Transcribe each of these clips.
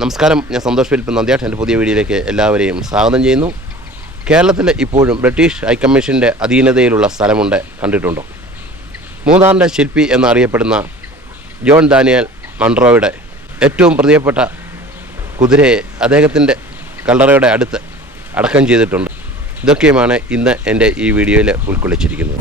നമസ്കാരം ഞാൻ സന്തോഷ് ഫിലിപ്പ് നന്ദിയാട്ട് എന്റെ പുതിയ വീഡിയോയിലേക്ക് എല്ലാവരെയും സ്വാഗതം ചെയ്യുന്നു. കേരളത്തിൽ ഇപ്പോഴും ബ്രിട്ടീഷ് ഹൈക്കമ്മീഷന്റെ അധീനതയിലുള്ള സ്ഥലമുണ്ട് കണ്ടിട്ടുണ്ടോ? മൂന്നാറിന്റെ ശില്പി എന്നറിയപ്പെടുന്ന ജോൺ ദാനിയൽ മൺട്രോയുടെ ഏറ്റവും പ്രിയപ്പെട്ട കുതിരയെ അദ്ദേഹത്തിന്റെ കല്ലറയുടെ അടുത്ത് അടക്കം ചെയ്തിട്ടുണ്ട്. ഇതൊക്കെയുമാണ് ഇന്ന് എന്റെ ഈ വീഡിയോയിൽ ഉൾക്കൊള്ളിച്ചിരിക്കുന്നത്.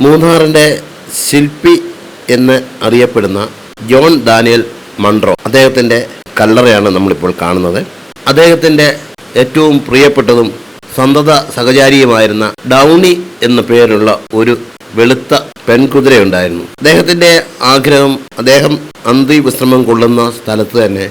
മൂന്നാറിന്റെ ശില്പി എന്ന് അറിയപ്പെടുന്ന ജോൺ ദാനിയൽ മൺട്രോ അദ്ദേഹത്തിന്റെ കല്ലറയാണ് നമ്മളിപ്പോൾ കാണുന്നത്. അദ്ദേഹത്തിന്റെ ഏറ്റവും പ്രിയപ്പെട്ടതും സന്തത സഹചാരിയുമായിരുന്ന ഡൗണി എന്ന പേരുള്ള ഒരു വെളുത്ത പെൺകുതിരയുണ്ടായിരുന്നു. അദ്ദേഹത്തിന്റെ ആഗ്രഹം അദ്ദേഹം അന്തിവിശ്രമം കൊള്ളുന്ന സ്ഥലത്ത് തന്നെ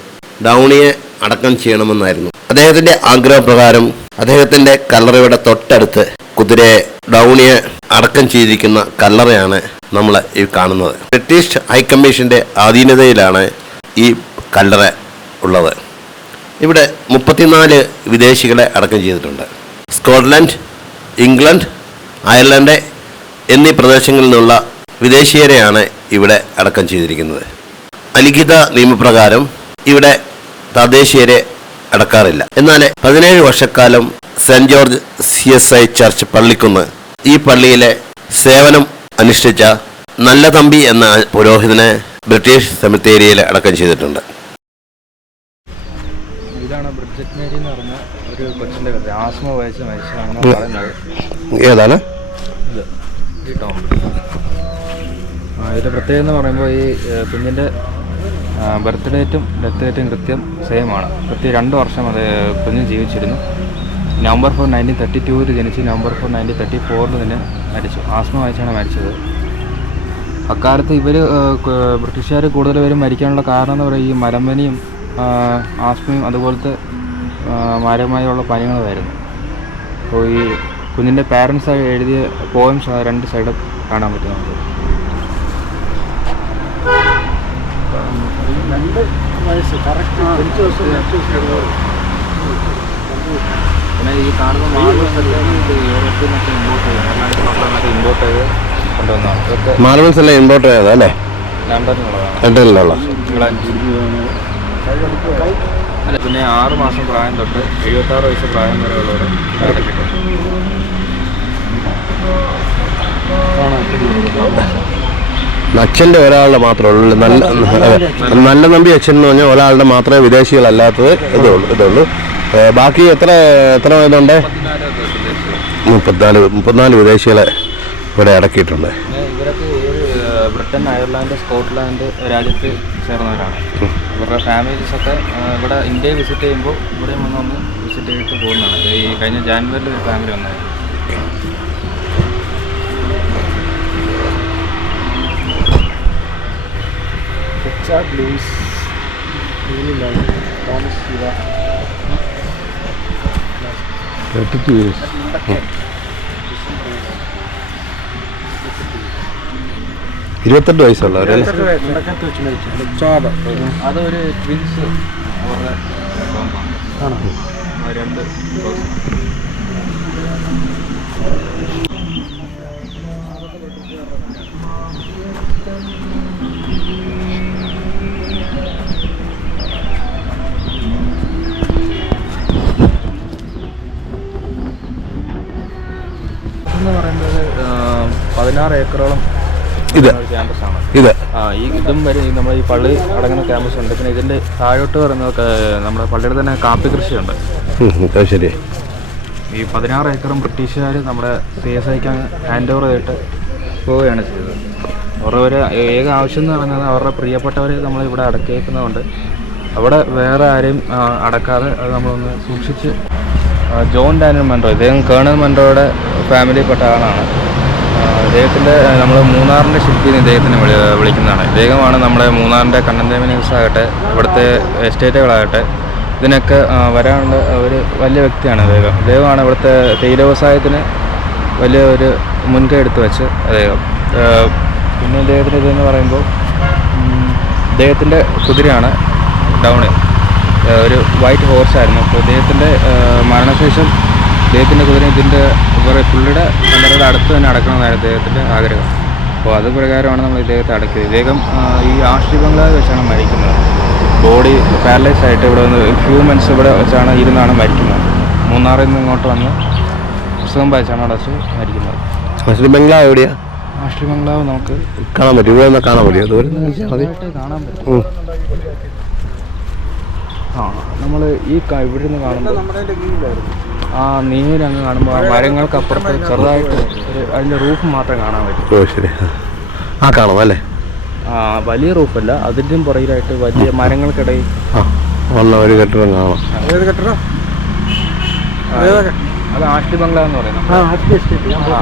ഡൗണിയെ അടക്കം ചെയ്യണമെന്നായിരുന്നു. അദ്ദേഹത്തിന്റെ ആഗ്രഹപ്രകാരം അദ്ദേഹത്തിന്റെ കല്ലറയുടെ തൊട്ടടുത്ത് കുതിരയെ ഡൗണിയെ അടക്കം ചെയ്തിരിക്കുന്ന കല്ലറയാണ് നമ്മൾ ഈ കാണുന്നത്. ബ്രിട്ടീഷ് ഹൈക്കമ്മീഷന്റെ അധീനതയിലാണ് ഈ കല്ലറ ഉള്ളത്. ഇവിടെ മുപ്പത്തിനാല് വിദേശികളെ അടക്കം ചെയ്തിട്ടുണ്ട്. സ്കോട്ട്ലൻഡ് ഇംഗ്ലണ്ട് അയർലൻഡ് എന്നീ പ്രദേശങ്ങളിൽ നിന്നുള്ള വിദേശീയരെയാണ് ഇവിടെ അടക്കം ചെയ്തിരിക്കുന്നത്. അലിഖിത നിയമപ്രകാരം ഇവിടെ തദ്ദേശീയരെ അടക്കാറില്ല. എന്നാൽ പതിനേഴ് വർഷക്കാലം saint George C S I church Pallikkunnu ഈ പള്ളിയിലെ സേവനം അനുഷ്ഠിച്ച നല്ല തമ്പി എന്ന പുരോഹിതനെ ബ്രിട്ടീഷ് സെമിത്തേരിയിൽ അടക്കം ചെയ്തിട്ടുണ്ട്. ഇതാണ് ബ്രിഡ്ജറ്റ് മേരി എന്ന് പറഞ്ഞ ഒരു കൊച്ചിന്റെ കഥ ആസ്മ വയസ്സ് മരിച്ചതാണെന്ന് പറയുന്നത്. ഏതാണ്? ഇത്. ഈ ടോം. ആ, ഇതിന്റെ പ്രത്യേകത എന്ന് പറയുമ്പോൾ ഈ കുഞ്ഞിന്റെ ബർത്ത് ഡേറ്റും ഡെത്ത് ഡേറ്റും കൃത്യം സെയിം ആണ്. കൃത്യം രണ്ട് വർഷം അത് കുഞ്ഞ് ജീവിച്ചിരുന്നു. നവംബർ ഫോർ നയന്റീൻ തേർട്ടി ടൂവിൽ ജനിച്ച് നവംബർ ഫോർ നയന്റീൻ തേർട്ടി ഫോറിൽ തന്നെ മരിച്ചു ആസ്മ വായിച്ചാണ് മരിച്ചത് അക്കാലത്ത് ഇവർ ബ്രിട്ടീഷുകാർ കൂടുതൽ പേരും മരിക്കാനുള്ള കാരണം എന്ന് പറയുക ഈ മലമ്പനിയും ആസ്മയും അതുപോലത്തെ മാരകമായുള്ള പനികളുമായിരുന്നു അപ്പോൾ ഈ കുഞ്ഞിന്റെ പാരൻസ് എഴുതിയ പോയിംസ് രണ്ട് സൈഡും കാണാൻ പറ്റും നമുക്ക് പിന്നെ ഈ കാണുന്ന മാർബിൾസ് എല്ലാം ഇത് യൂറോപ്പിൽ നിന്നൊക്കെ ഇമ്പോർട്ട് ചെയ്യും അയർലാൻഡ് സ്കോട്ട്ലൻഡൊക്കെ ഇമ്പോർട്ട് ചെയ്ത് കൊണ്ടുവന്നതാണ് ഇതൊക്കെ മാർബിൾസ് എല്ലാം ഇമ്പോർട്ട് ചെയ്തത് അല്ലേ? ലണ്ടനിലുള്ളതാണ് ലണ്ടനിലുള്ള അല്ല പിന്നെ ആറ് മാസം പ്രായം തൊട്ട് എഴുപത്താറ് വയസ്സ് പ്രായം വരെ കിട്ടും. അച്ഛന്റെ ഒരാളുടെ മാത്രമേ ഉള്ളൂ. നല്ല. നല്ല നമ്പി അച്ഛൻ എന്ന് പറഞ്ഞാൽ ഒരാളുടെ മാത്രമേ വിദേശികളല്ലാത്തത് ഇതുള്ളൂ ഇതുള്ളൂ ബാക്കി എത്ര എത്ര ഇതുണ്ട്? മുപ്പത്തിനാല് മുപ്പത്തിനാല് വിദേശികളെ ഇവിടെ അടക്കിയിട്ടുണ്ട്. ഇവരൊക്കെ ബ്രിട്ടൻ അയർലാൻഡ് സ്കോട്ട്ലാൻഡ് രാജ്യത്ത് ചേർന്നവരാണ്. ഇവരുടെ ഫാമിലീസ് ഒക്കെ ആ, ഇവിടെ ഇന്ത്യയെ വിസിറ്റ് ചെയ്യുമ്പോൾ ഇവിടെ വന്ന് വന്ന് വിസിറ്റ് ചെയ്തിട്ട് പോകുന്നതാണ്. ഈ കഴിഞ്ഞ ജാനുവരിയിൽ ഒരു ഫാമിലി വന്നത് റിച്ചാർഡ് ലൂയിസ് തോമസ് ശിവ ഇരുപത്തെട്ട് ഇടക്കത്ത് വെച്ച് മരിച്ചു. റിച്ചാർഡ് അതൊരു ട്വിൻസ് അവരുടെ ആണോ? രണ്ട് പതിനാറ് ഏക്കറോളം ഇത്. ക്യാമ്പസ് ആണ്. ഇത്. ആ ഈ ഇതും വരെ നമ്മൾ ഈ പള്ളി അടങ്ങുന്ന ക്യാമ്പസ് ഉണ്ട്. പിന്നെ ഇതിന്റെ താഴോട്ട് പറയുന്ന നമ്മുടെ പള്ളിയുടെ തന്നെ കാപ്പി കൃഷിയുണ്ട്. ശരി. ഈ പതിനാറ് ഏക്കറും ബ്രിട്ടീഷുകാർ നമ്മുടെ സി എസ് ഐക്ക് ഹാൻഡ് ഓവർ ചെയ്തിട്ട് പോവുകയാണ് ചെയ്തത്. അവരുടെ ഒരു ഏക ആവശ്യം എന്ന് പറയുന്നത് അവരുടെ പ്രിയപ്പെട്ടവരെ നമ്മൾ ഇവിടെ അടക്കിയേക്കുന്നതുകൊണ്ട് അവിടെ വേറെ ആരെയും അടക്കാതെ അത് നമ്മളൊന്ന് സൂക്ഷിച്ച് ജോൺ ഡാനിയൽ മൻഡോ ഇദ്ദേഹം കേണൽ മൻഡോയുടെ ഫാമിലിയിൽപ്പെട്ട ആളാണ്. ഇദ്ദേഹത്തിന്റെ നമ്മൾ മൂന്നാറിന്റെ ശില്പി ഇദ്ദേഹത്തിന് ഇദ്ദേഹത്തിനെ വിളി വിളിക്കുന്നതാണ്. ഇദ്ദേഹമാണ് നമ്മുടെ മൂന്നാറിന്റെ കണ്ണന്തേമനീസ് ആകട്ടെ ഇവിടുത്തെ എസ്റ്റേറ്റുകളാകട്ടെ ഇതിനൊക്കെ വരാനുള്ള ഒരു വലിയ വ്യക്തിയാണ് അദ്ദേഹം അദ്ദേഹമാണ് ഇവിടുത്തെ തേയില വ്യവസായത്തിന് വലിയ ഒരു മുൻകൈ എടുത്ത് വെച്ച് അദ്ദേഹം. പിന്നെ അദ്ദേഹത്തിന്റെ ഇതെന്ന് പറയുമ്പോൾ അദ്ദേഹത്തിന്റെ കുതിരയാണ് ഡൗണ്. ഒരു വൈറ്റ് ഹോർസായിരുന്നു. അപ്പോൾ അദ്ദേഹത്തിന്റെ മരണശേഷം ഇദ്ദേഹത്തിന്റെ കുതിര ഇതിന്റെ കുറേ പുള്ളിയുടെ കല്ലറയുടെ അടുത്ത് തന്നെ അടക്കണമെന്നായിരുന്നു അദ്ദേഹത്തിന്റെ ആഗ്രഹം. അപ്പോൾ അത് പ്രകാരമാണ് നമ്മൾ ഇദ്ദേഹത്തെ അടക്കിയത്. ഇദ്ദേഹം ഈ ആഷ്ടി വെച്ചാണ് മരിക്കുന്നത്. ബോഡി പാരലൈസ് ആയിട്ട് ഇവിടെ വന്ന് ഫ്യൂ മന്ത്സ് ഇവിടെ വെച്ചാണ് ഇരുന്നാണ് മരിക്കുന്നത്. മൂന്നാറിൽ നിന്ന് ഇങ്ങോട്ട് വന്ന് പുസ്തകം വായിച്ചാണ് അവിടെ വെച്ച് മരിക്കുന്നത്. മറ്റൊരു ബംഗ്ലാവ് എവിടെയാ? ആഷ്ടി ബംഗ്ലാവ് നമുക്ക്. കാണാൻ പറ്റും. ഇവിടെ കാണാൻ കാണിച്ചാൽ കാണാൻ പറ്റും. ആ നമ്മൾ ഈ ഇവിടെ നിന്ന് കാണുമ്പോൾ നമ്മുടെ അതിന്റെ കീഴിലായിരുന്നു? ആ നീരങ്ങ് കാണുമ്പോൾ ആ മരങ്ങൾക്കപ്പുറത്ത് ചെറുതായിട്ട് ഒരു അതിന്റെ റൂഫ് മാത്രം കാണാൻ പറ്റും. ഓ ശരി. ആ കാണാം അല്ലേ? ആ വലിയ റൂഫല്ല അതിന്റെയും പുറകിലായിട്ട് വലിയ മരങ്ങൾക്കിടയിൽ. ആ വന്ന ഒരു കെട്ടിടം കാണാം. ഏത് കെട്ടിടം? അത് ആഷ്ടി ബംഗ്ലാവ് എന്ന് പറയുന്നത് ആ ആർട്ടി എസ്റ്റേറ്റ് ആ.